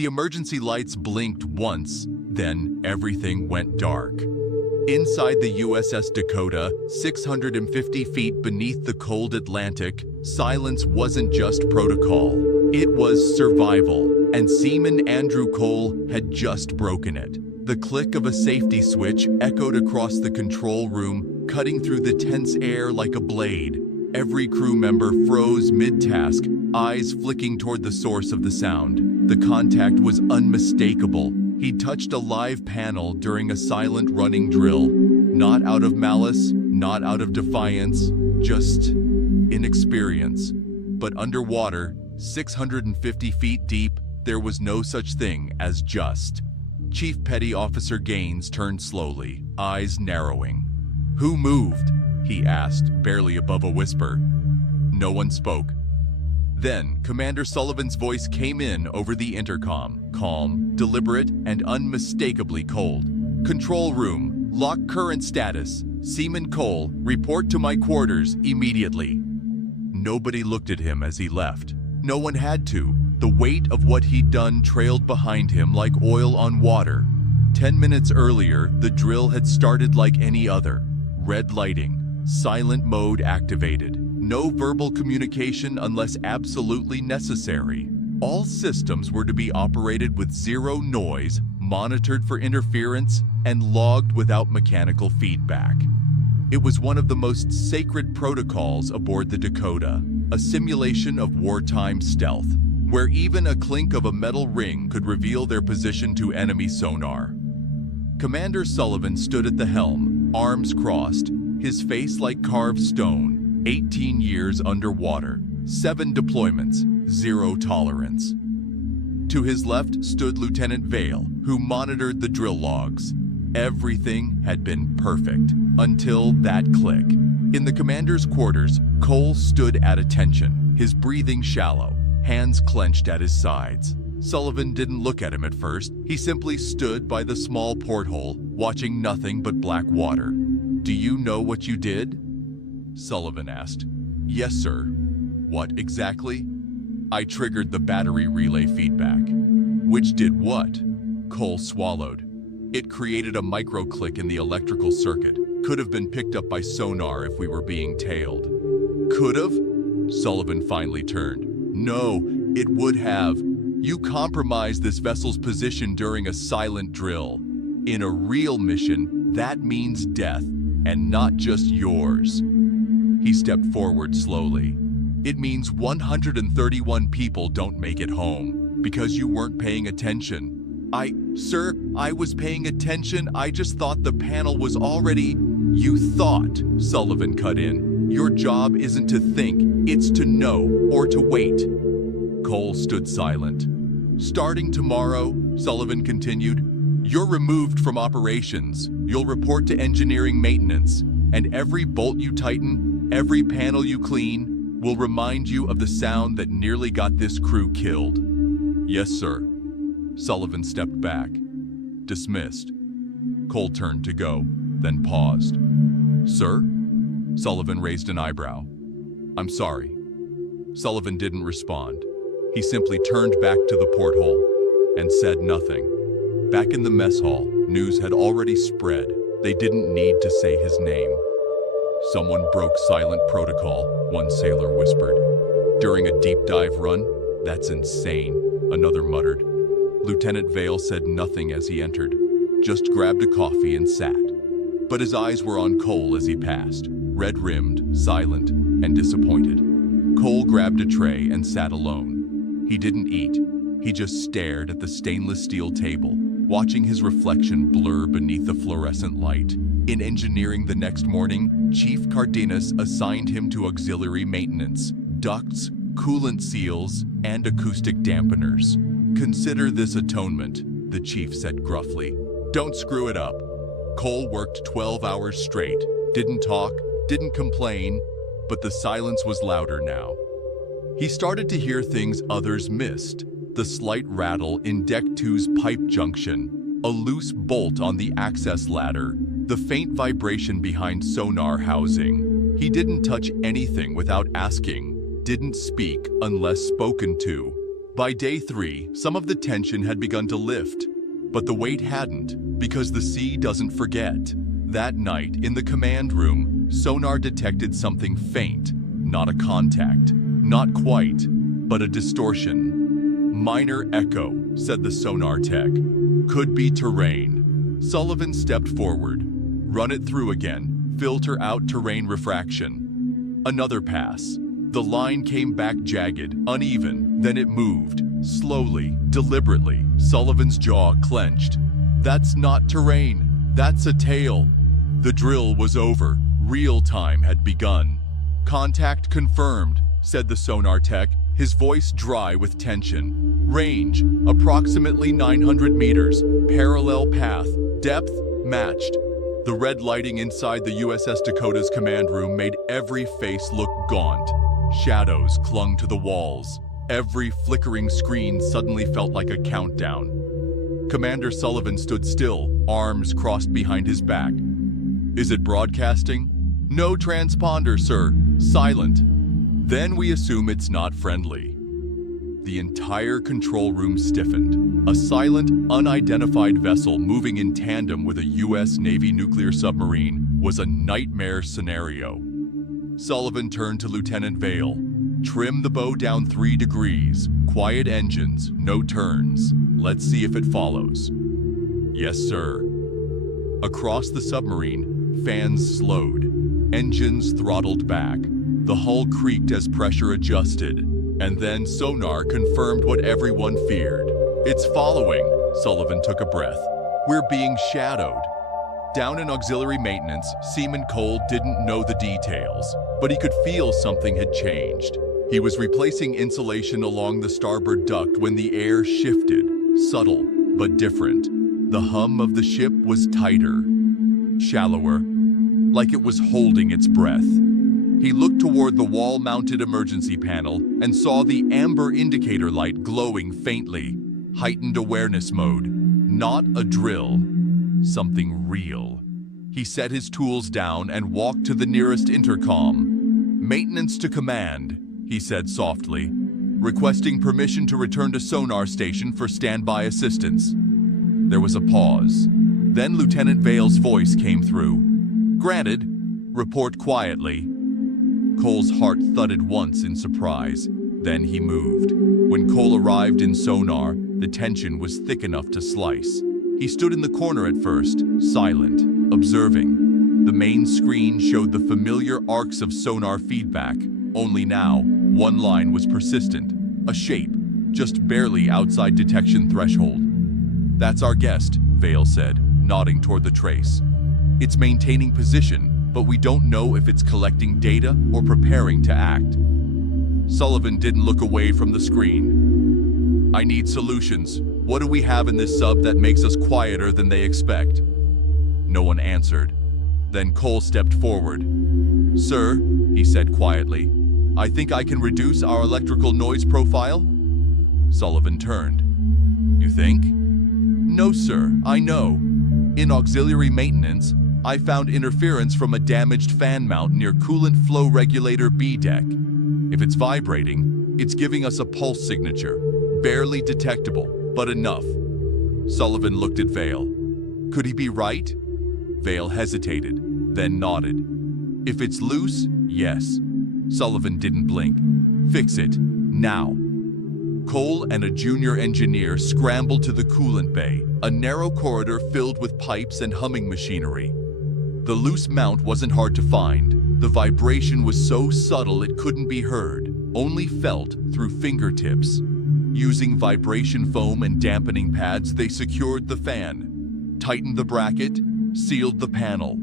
The emergency lights blinked once, then everything went dark. Inside the USS Dakota, 650 feet beneath the cold Atlantic, silence wasn't just protocol. It was survival, and Seaman Andrew Cole had just broken it. The click of a safety switch echoed across the control room, cutting through the tense air like a blade. Every crew member froze mid-task, eyes flicking toward the source of the sound. The contact was unmistakable. He touched a live panel during a silent running drill. Not out of malice, not out of defiance, just inexperience. But underwater, 650 feet deep, there was no such thing as just. Chief Petty Officer Gaines turned slowly, eyes narrowing. "Who moved?" he asked, barely above a whisper. No one spoke. Then, Commander Sullivan's voice came in over the intercom, calm, deliberate, and unmistakably cold. "Control room, lock current status. Seaman Cole, report to my quarters immediately." Nobody looked at him as he left. No one had to. The weight of what he'd done trailed behind him like oil on water. 10 minutes earlier, the drill had started like any other. Red lighting, silent mode activated. No verbal communication unless absolutely necessary. All systems were to be operated with zero noise, monitored for interference, and logged without mechanical feedback. It was one of the most sacred protocols aboard the Dakota, a simulation of wartime stealth, where even a clink of a metal ring could reveal their position to enemy sonar. Commander Sullivan stood at the helm, arms crossed, his face like carved stone. 18 years underwater, 7 deployments, 0 tolerance. To his left stood Lieutenant Vale, who monitored the drill logs. Everything had been perfect, until that click. In the commander's quarters, Cole stood at attention, his breathing shallow, hands clenched at his sides. Sullivan didn't look at him at first. He simply stood by the small porthole, watching nothing but black water. "Do you know what you did?" Sullivan asked. "Yes, sir." "What exactly?" "I triggered the battery relay feedback." "Which did what?" Cole swallowed. "It created a micro-click in the electrical circuit. Could have been picked up by sonar if we were being tailed." "Could have?" Sullivan finally turned. "No, it would have. You compromised this vessel's position during a silent drill. In a real mission, that means death, and not just yours." He stepped forward slowly. "It means 131 people don't make it home, because you weren't paying attention." Sir, I was paying attention. I just thought the panel was already..." "You thought," Sullivan cut in. "Your job isn't to think, it's to know, or to wait." Cole stood silent. "Starting tomorrow," Sullivan continued, "you're removed from operations. You'll report to engineering maintenance, and every bolt you tighten, every panel you clean, will remind you of the sound that nearly got this crew killed." "Yes, sir." Sullivan stepped back. Dismissed. Cole turned to go, then paused. "Sir?" Sullivan raised an eyebrow. "I'm sorry." Sullivan didn't respond. He simply turned back to the porthole and said nothing. Back in the mess hall, news had already spread. They didn't need to say his name. "Someone broke silent protocol," one sailor whispered. "During a deep dive run? That's insane," another muttered. Lieutenant Vale said nothing as he entered, just grabbed a coffee and sat. But his eyes were on Cole as he passed, red-rimmed, silent, and disappointed. Cole grabbed a tray and sat alone. He didn't eat. He just stared at the stainless steel table, watching his reflection blur beneath the fluorescent light. In engineering the next morning, Chief Cardenas assigned him to auxiliary maintenance, ducts, coolant seals, and acoustic dampeners. "Consider this atonement," the chief said gruffly. "Don't screw it up." Cole worked 12 hours straight, didn't talk, didn't complain, but the silence was louder now. He started to hear things others missed: the slight rattle in Deck 2's pipe junction, a loose bolt on the access ladder, the faint vibration behind sonar housing. He didn't touch anything without asking, didn't speak unless spoken to. By day 3, some of the tension had begun to lift, but the weight hadn't, because the sea doesn't forget. That night, in the command room, sonar detected something faint, not a contact, not quite, but a distortion. Minor echo, said the sonar tech. Could be terrain. Sullivan stepped forward. Run it through again. Filter out terrain refraction. Another pass. The line came back jagged, uneven, then it moved. Slowly, deliberately. Sullivan's jaw clenched. That's not terrain. That's a tail. The drill was over. Real time had begun. Contact confirmed, said the sonar tech, his voice dry with tension. Range, approximately 900 meters. Parallel path. Depth, matched. The red lighting inside the USS Dakota's command room made every face look gaunt. Shadows clung to the walls. Every flickering screen suddenly felt like a countdown. Commander Sullivan stood still, arms crossed behind his back. Is it broadcasting? No transponder, sir. Silent. Then we assume it's not friendly. The entire control room stiffened. A silent, unidentified vessel moving in tandem with a U.S. Navy nuclear submarine was a nightmare scenario. Sullivan turned to Lieutenant Vale. Trim the bow down 3 degrees. Quiet engines, no turns. Let's see if it follows. Yes, sir. Across the submarine, fans slowed. Engines throttled back. The hull creaked as pressure adjusted. And then sonar confirmed what everyone feared. It's following. Sullivan took a breath. We're being shadowed. Down in auxiliary maintenance, Seaman Cole didn't know the details, but he could feel something had changed. He was replacing insulation along the starboard duct when the air shifted, subtle but different. The hum of the ship was tighter, shallower, like it was holding its breath. He looked toward the wall-mounted emergency panel and saw the amber indicator light glowing faintly. Heightened awareness mode. Not a drill. Something real. He set his tools down and walked to the nearest intercom. Maintenance to command, he said softly, requesting permission to return to sonar station for standby assistance. There was a pause. Then Lieutenant Vale's voice came through. Granted, report quietly. Cole's heart thudded once in surprise. Then he moved. When Cole arrived in sonar, the tension was thick enough to slice. He stood in the corner at first, silent, observing. The main screen showed the familiar arcs of sonar feedback, only now, one line was persistent, a shape, just barely outside detection threshold. That's our guest, Vale said, nodding toward the trace. It's maintaining position, but we don't know if it's collecting data or preparing to act. Sullivan didn't look away from the screen. I need solutions. What do we have in this sub that makes us quieter than they expect? No one answered. Then Cole stepped forward. Sir, he said quietly, I think I can reduce our electrical noise profile? Sullivan turned. You think? No, sir, I know. In auxiliary maintenance, I found interference from a damaged fan mount near coolant flow regulator B deck. If it's vibrating, it's giving us a pulse signature, barely detectable, but enough. Sullivan looked at Vale. Could he be right? Vale hesitated, then nodded. If it's loose, yes. Sullivan didn't blink. Fix it, now. Cole and a junior engineer scrambled to the coolant bay, a narrow corridor filled with pipes and humming machinery. The loose mount wasn't hard to find. The vibration was so subtle it couldn't be heard, only felt through fingertips. Using vibration foam and dampening pads, they secured the fan, tightened the bracket, sealed the panel.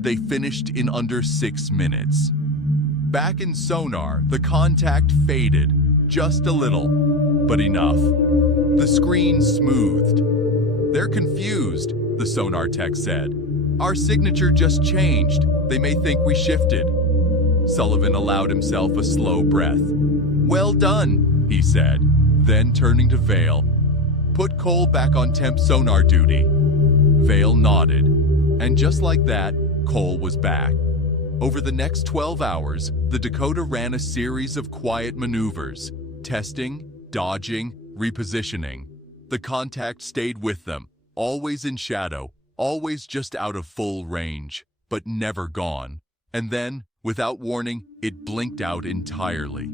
They finished in under 6 minutes. Back in sonar, the contact faded, just a little, but enough. The screen smoothed. They're confused, the sonar tech said. Our signature just changed. They may think we shifted. Sullivan allowed himself a slow breath. Well done, he said. Then turning to Vale, put Cole back on temp sonar duty. Vale nodded, and just like that, Cole was back. Over the next 12 hours, the Dakota ran a series of quiet maneuvers, testing, dodging, repositioning. The contact stayed with them, always in shadow, always just out of full range, but never gone. And then, without warning, it blinked out entirely.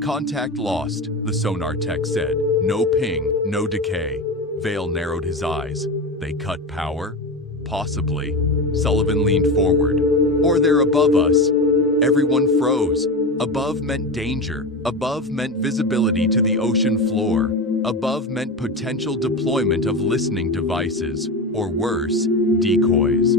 Contact lost, the sonar tech said. No ping, no decay. Vale narrowed his eyes. They cut power? Possibly. Sullivan leaned forward. Or they're above us. Everyone froze. Above meant danger. Above meant visibility to the ocean floor. Above meant potential deployment of listening devices, or worse, decoys.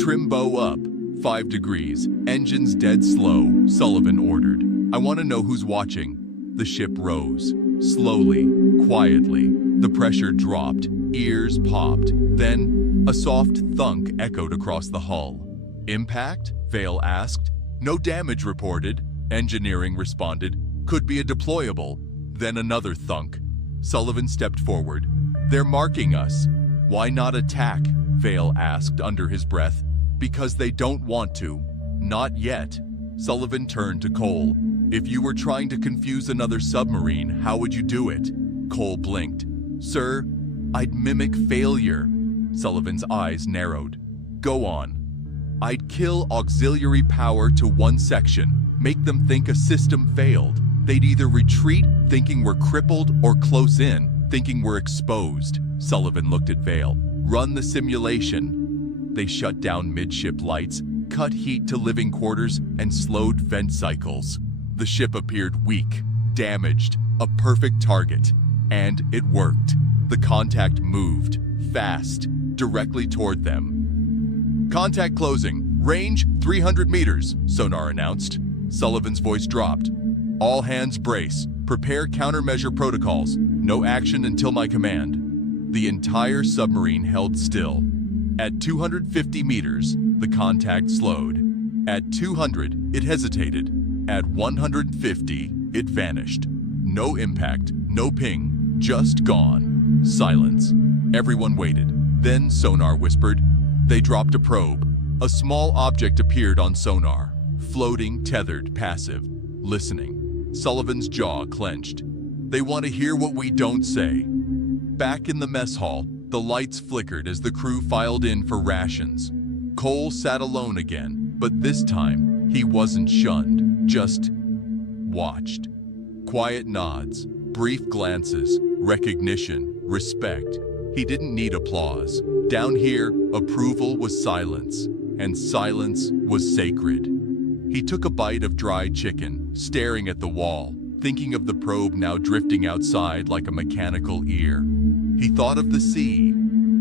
Trim bow up, 5 degrees, engines dead slow, Sullivan ordered. I want to know who's watching. The ship rose, slowly, quietly. The pressure dropped, ears popped. Then, a soft thunk echoed across the hull. Impact? Vale asked. No damage reported, engineering responded. Could be a deployable. Then another thunk. Sullivan stepped forward. They're marking us. Why not attack? Vale asked under his breath. Because they don't want to. Not yet. Sullivan turned to Cole. If you were trying to confuse another submarine, how would you do it? Cole blinked. Sir, I'd mimic failure. Sullivan's eyes narrowed. Go on. I'd kill auxiliary power to one section, make them think a system failed. They'd either retreat, thinking we're crippled, or close in, thinking we're exposed. Sullivan looked at Vale. Run the simulation. They shut down midship lights, cut heat to living quarters, and slowed vent cycles. The ship appeared weak, damaged, a perfect target. And it worked. The contact moved, fast, directly toward them. Contact closing. Range 300 meters, sonar announced. Sullivan's voice dropped. All hands brace. Prepare countermeasure protocols. No action until my command. The entire submarine held still. At 250 meters, the contact slowed. At 200, it hesitated. At 150, it vanished. No impact, no ping, just gone. Silence. Everyone waited. Then sonar whispered. They dropped a probe. A small object appeared on sonar. Floating, tethered, passive. Listening. Sullivan's jaw clenched. They want to hear what we don't say. Back in the mess hall, the lights flickered as the crew filed in for rations. Cole sat alone again, but this time, he wasn't shunned, just watched. Quiet nods, brief glances, recognition, respect. He didn't need applause. Down here, approval was silence, and silence was sacred. He took a bite of dried chicken, staring at the wall, thinking of the probe now drifting outside like a mechanical ear. He thought of the sea,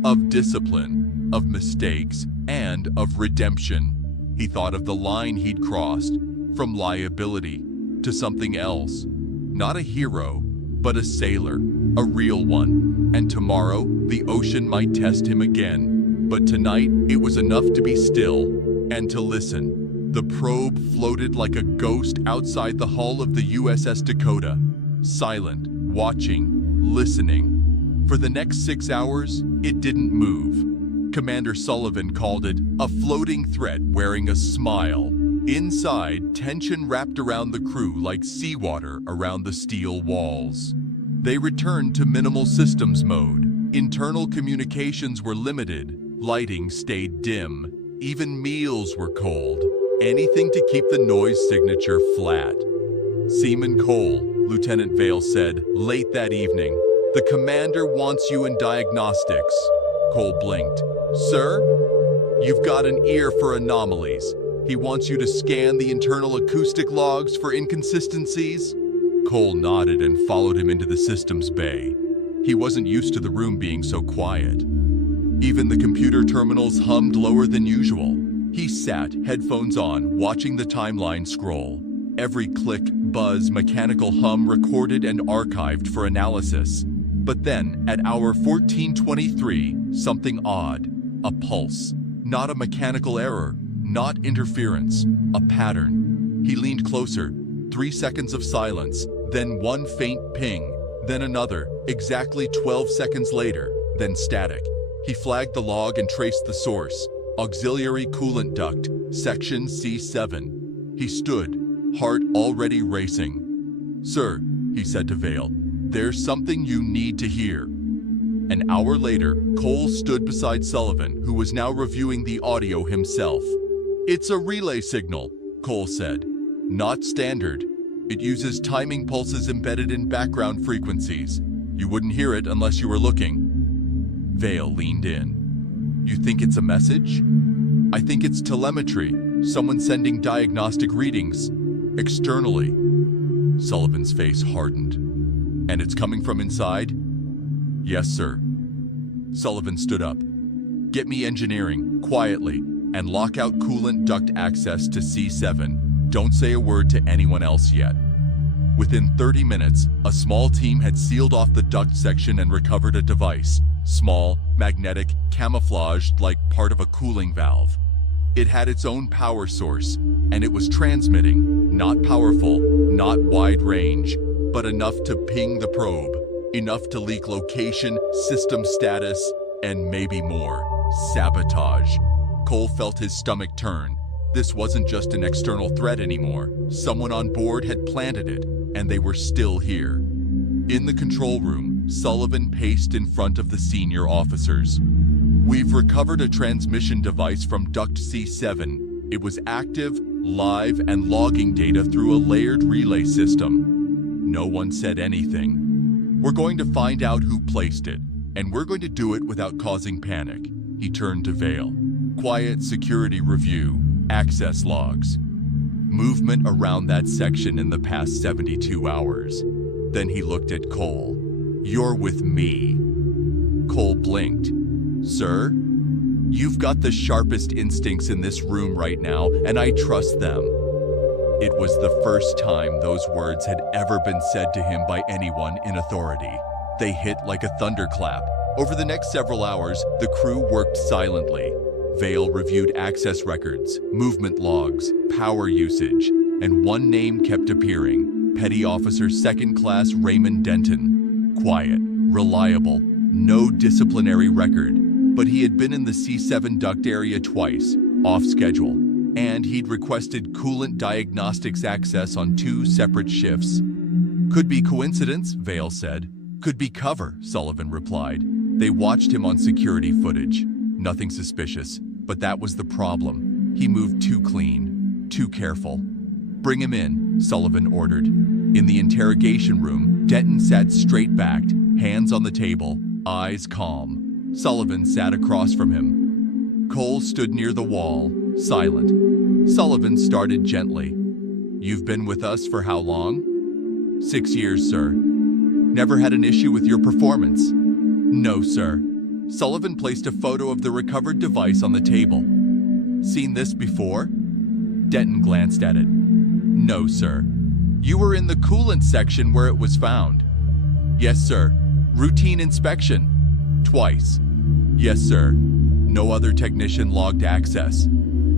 of discipline, of mistakes, and of redemption. He thought of the line he'd crossed, from liability to something else. Not a hero, but a sailor, a real one. And tomorrow, the ocean might test him again. But tonight, it was enough to be still and to listen. The probe floated like a ghost outside the hull of the USS Dakota, silent, watching, listening. For the next 6 hours, it didn't move. Commander Sullivan called it a floating threat wearing a smile. Inside, tension wrapped around the crew like seawater around the steel walls. They returned to minimal systems mode. Internal communications were limited. Lighting stayed dim. Even meals were cold. Anything to keep the noise signature flat. Seaman Cole, Lieutenant Vale said, late that evening. The commander wants you in diagnostics. Cole blinked. Sir? You've got an ear for anomalies. He wants you to scan the internal acoustic logs for inconsistencies. Cole nodded and followed him into the systems bay. He wasn't used to the room being so quiet. Even the computer terminals hummed lower than usual. He sat, headphones on, watching the timeline scroll. Every click, buzz, mechanical hum recorded and archived for analysis. But then, at hour 14:23, something odd. A pulse. Not a mechanical error. Not interference. A pattern. He leaned closer. 3 seconds of silence. Then one faint ping. Then another, exactly 12 seconds later. Then static. He flagged the log and traced the source. Auxiliary coolant duct, section C7. He stood, heart already racing. Sir, he said to Vale, There's something you need to hear. An hour later, Cole stood beside Sullivan, who was now reviewing the audio himself. It's a relay signal, Cole said. Not standard. It uses timing pulses embedded in background frequencies. You wouldn't hear it unless you were looking. Vale leaned in. You think it's a message? I think it's telemetry, someone sending diagnostic readings externally. Sullivan's face hardened. And it's coming from inside? Yes, sir. Sullivan stood up. Get me engineering, quietly, and lock out coolant duct access to C7. Don't say a word to anyone else yet. Within 30 minutes, a small team had sealed off the duct section and recovered a device. Small, magnetic, camouflaged like part of a cooling valve. It had its own power source, and it was transmitting, not powerful, not wide range, but enough to ping the probe, enough to leak location, system status, and maybe more. Sabotage. Cole felt his stomach turn. This wasn't just an external threat anymore. Someone on board had planted it, and they were still here. In the control room, Sullivan paced in front of the senior officers. We've recovered a transmission device from Duct C7. It was active, live, and logging data through a layered relay system. No one said anything. We're going to find out who placed it, and we're going to do it without causing panic. He turned to Vale. Quiet security review, access logs. Movement around that section in the past 72 hours. Then he looked at Cole. You're with me. Cole blinked. Sir? You've got the sharpest instincts in this room right now, and I trust them. It was the first time those words had ever been said to him by anyone in authority. They hit like a thunderclap. Over the next several hours, the crew worked silently. Vale reviewed access records, movement logs, power usage, and one name kept appearing. Petty Officer Second Class Raymond Denton. Quiet, reliable, no disciplinary record. But he had been in the C7 duct area twice, off schedule, and he'd requested coolant diagnostics access on 2 separate shifts. Could be coincidence, Vale said. Could be cover, Sullivan replied. They watched him on security footage. Nothing suspicious, but that was the problem. He moved too clean, too careful. Bring him in, Sullivan ordered. In the interrogation room, Denton sat straight-backed, hands on the table, eyes calm. Sullivan sat across from him. Cole stood near the wall, silent. Sullivan started gently. You've been with us for how long? 6 years, sir. Never had an issue with your performance? No, sir. Sullivan placed a photo of the recovered device on the table. Seen this before? Denton glanced at it. No, sir. You were in the coolant section where it was found. Yes, sir. Routine inspection. Twice. Yes, sir. No other technician logged access.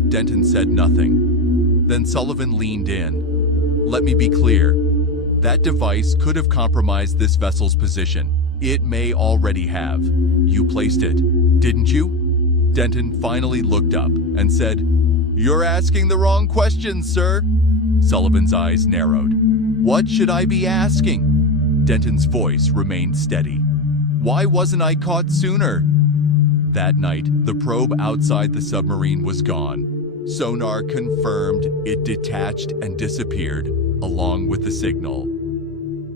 Denton said nothing. Then Sullivan leaned in. Let me be clear. That device could have compromised this vessel's position. It may already have. You placed it, didn't you? Denton finally looked up and said, You're asking the wrong questions, sir. Sullivan's eyes narrowed. What should I be asking? Denton's voice remained steady. Why wasn't I caught sooner? That night, the probe outside the submarine was gone. Sonar confirmed it detached and disappeared, along with the signal.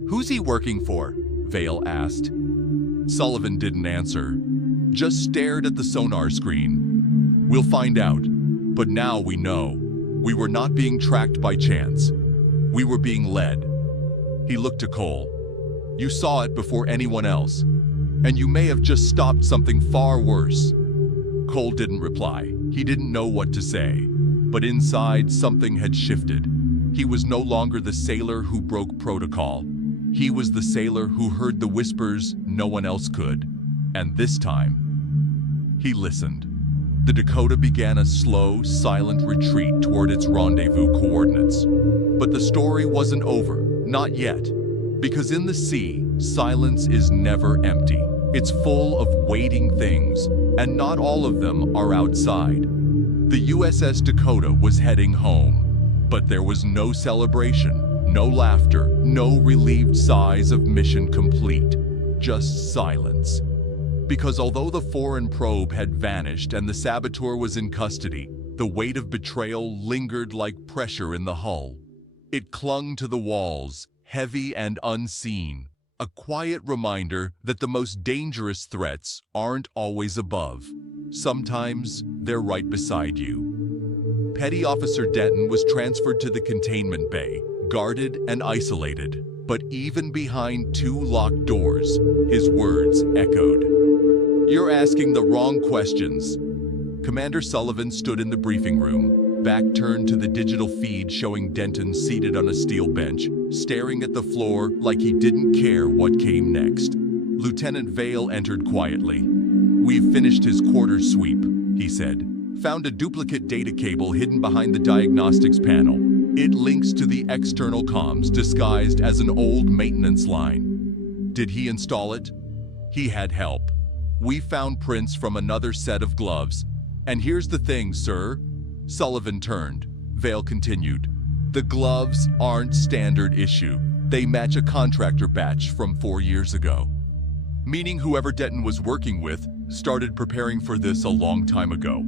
Who's he working for? Vale asked. Sullivan didn't answer, just stared at the sonar screen. We'll find out, but now we know. We were not being tracked by chance. We were being led. He looked to Cole. You saw it before anyone else, and you may have just stopped something far worse. Cole didn't reply. He didn't know what to say, but inside something had shifted. He was no longer the sailor who broke protocol. He was the sailor who heard the whispers no one else could. And this time, he listened. The Dakota began a slow, silent retreat toward its rendezvous coordinates. But the story wasn't over, not yet. Because in the sea, silence is never empty. It's full of waiting things, and not all of them are outside. The USS Dakota was heading home, but there was no celebration, No laughter, no relieved sighs of mission complete. Just silence. Because although the foreign probe had vanished and the saboteur was in custody, the weight of betrayal lingered like pressure in the hull. It clung to the walls, heavy and unseen, a quiet reminder that the most dangerous threats aren't always above. Sometimes they're right beside you. Petty Officer Denton was transferred to the containment bay, guarded and isolated. But even behind two locked doors, his words echoed. "You're asking the wrong questions." Commander Sullivan stood in the briefing room, back turned to the digital feed showing Denton seated on a steel bench, staring at the floor like he didn't care what came next. Lieutenant Vale entered quietly. "We've finished his quarters sweep," he said. "Found a duplicate data cable hidden behind the diagnostics panel. It links to the external comms disguised as an old maintenance line." Did he install it? He had help. We found prints from another set of gloves. And here's the thing, sir. Sullivan turned. Vale continued. The gloves aren't standard issue. They match a contractor batch from 4 years ago. Meaning whoever Denton was working with started preparing for this a long time ago.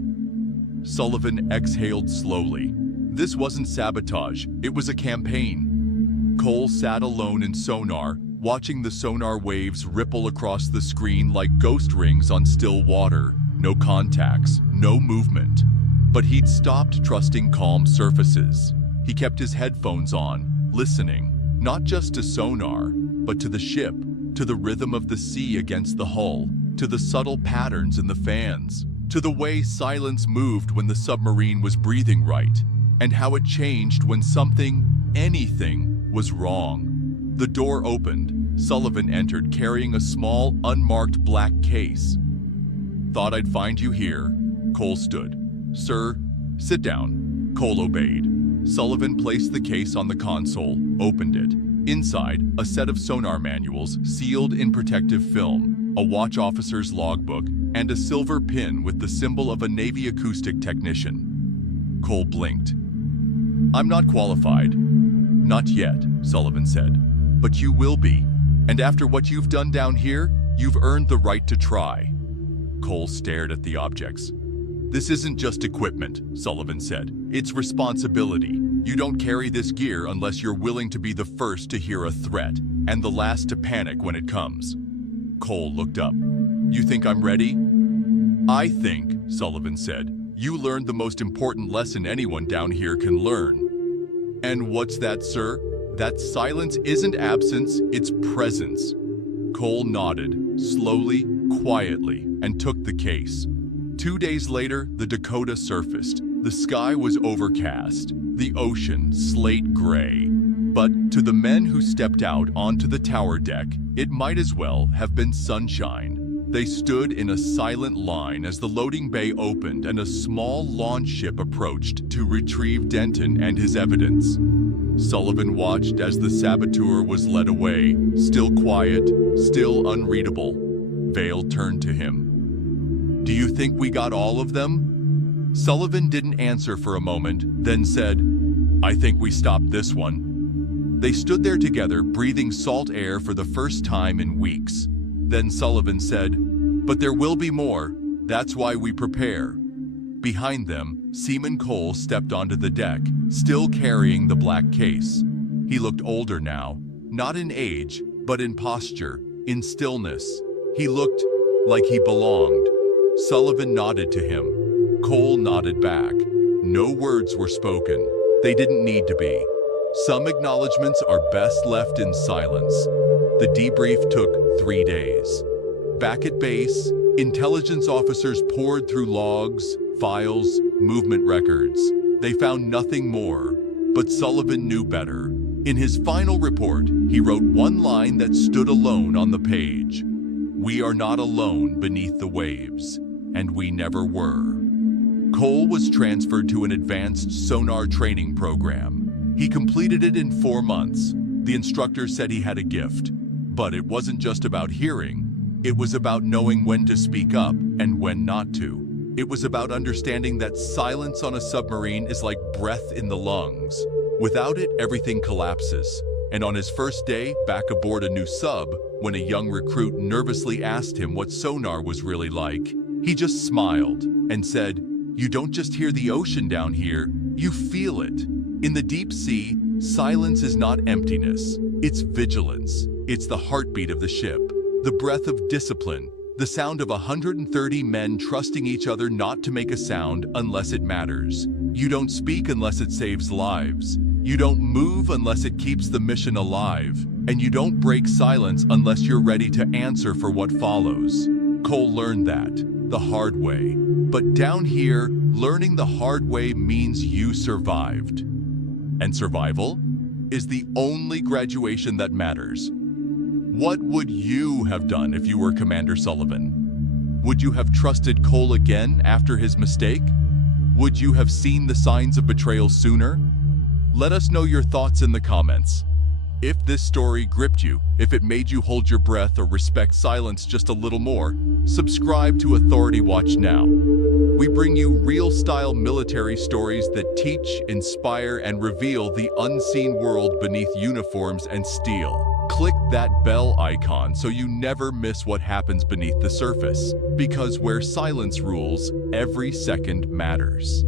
Sullivan exhaled slowly. This wasn't sabotage, it was a campaign. Cole sat alone in sonar, watching the sonar waves ripple across the screen like ghost rings on still water. No contacts, no movement. But he'd stopped trusting calm surfaces. He kept his headphones on, listening, not just to sonar, but to the ship, to the rhythm of the sea against the hull, to the subtle patterns in the fans, to the way silence moved when the submarine was breathing right, and how it changed when something, anything, was wrong. The door opened. Sullivan entered carrying a small, unmarked black case. "Thought I'd find you here." Cole stood. "Sir, sit down." Cole obeyed. Sullivan placed the case on the console, opened it. Inside, a set of sonar manuals sealed in protective film, a watch officer's logbook, and a silver pin with the symbol of a Navy acoustic technician. Cole blinked. "I'm not qualified." "Not yet," Sullivan said. "But you will be. And after what you've done down here, you've earned the right to try." Cole stared at the objects. "This isn't just equipment," Sullivan said. "It's responsibility. You don't carry this gear unless you're willing to be the first to hear a threat, and the last to panic when it comes." Cole looked up. "You think I'm ready?" "I think," Sullivan said, "you learned the most important lesson anyone down here can learn." "And what's that, sir?" "That silence isn't absence, it's presence." Cole nodded, slowly, quietly, and took the case. 2 days later, the Dakota surfaced. The sky was overcast, the ocean slate gray. But to the men who stepped out onto the tower deck, it might as well have been sunshine. They stood in a silent line as the loading bay opened and a small launch ship approached to retrieve Denton and his evidence. Sullivan watched as the saboteur was led away, still quiet, still unreadable. Vale turned to him. "Do you think we got all of them?" Sullivan didn't answer for a moment, then said, "I think we stopped this one." They stood there together, breathing salt air for the first time in weeks. Then Sullivan said, "But there will be more. That's why we prepare." Behind them, Seaman Cole stepped onto the deck, still carrying the black case. He looked older now, not in age, but in posture, in stillness. He looked like he belonged. Sullivan nodded to him. Cole nodded back. No words were spoken. They didn't need to be. Some acknowledgments are best left in silence. The debrief took 3 days. Back at base, intelligence officers pored through logs, files, movement records. They found nothing more, but Sullivan knew better. In his final report, he wrote one line that stood alone on the page. "We are not alone beneath the waves, and we never were." Cole was transferred to an advanced sonar training program. He completed it in 4 months. The instructor said he had a gift. But it wasn't just about hearing. It was about knowing when to speak up and when not to. It was about understanding that silence on a submarine is like breath in the lungs. Without it, everything collapses. And on his first day, back aboard a new sub, when a young recruit nervously asked him what sonar was really like, he just smiled and said, "You don't just hear the ocean down here, you feel it." In the deep sea, silence is not emptiness, it's vigilance. It's the heartbeat of the ship, the breath of discipline, the sound of 130 men trusting each other not to make a sound unless it matters. You don't speak unless it saves lives. You don't move unless it keeps the mission alive. And you don't break silence unless you're ready to answer for what follows. Cole learned that the hard way. But down here, learning the hard way means you survived. And survival is the only graduation that matters. What would you have done if you were Commander Sullivan? Would you have trusted Cole again after his mistake? Would you have seen the signs of betrayal sooner? Let us know your thoughts in the comments. If this story gripped you, if it made you hold your breath or respect silence just a little more, subscribe to Authority Watch now. We bring you real-style military stories that teach, inspire, and reveal the unseen world beneath uniforms and steel. Click that bell icon so you never miss what happens beneath the surface. Because where silence rules, every second matters.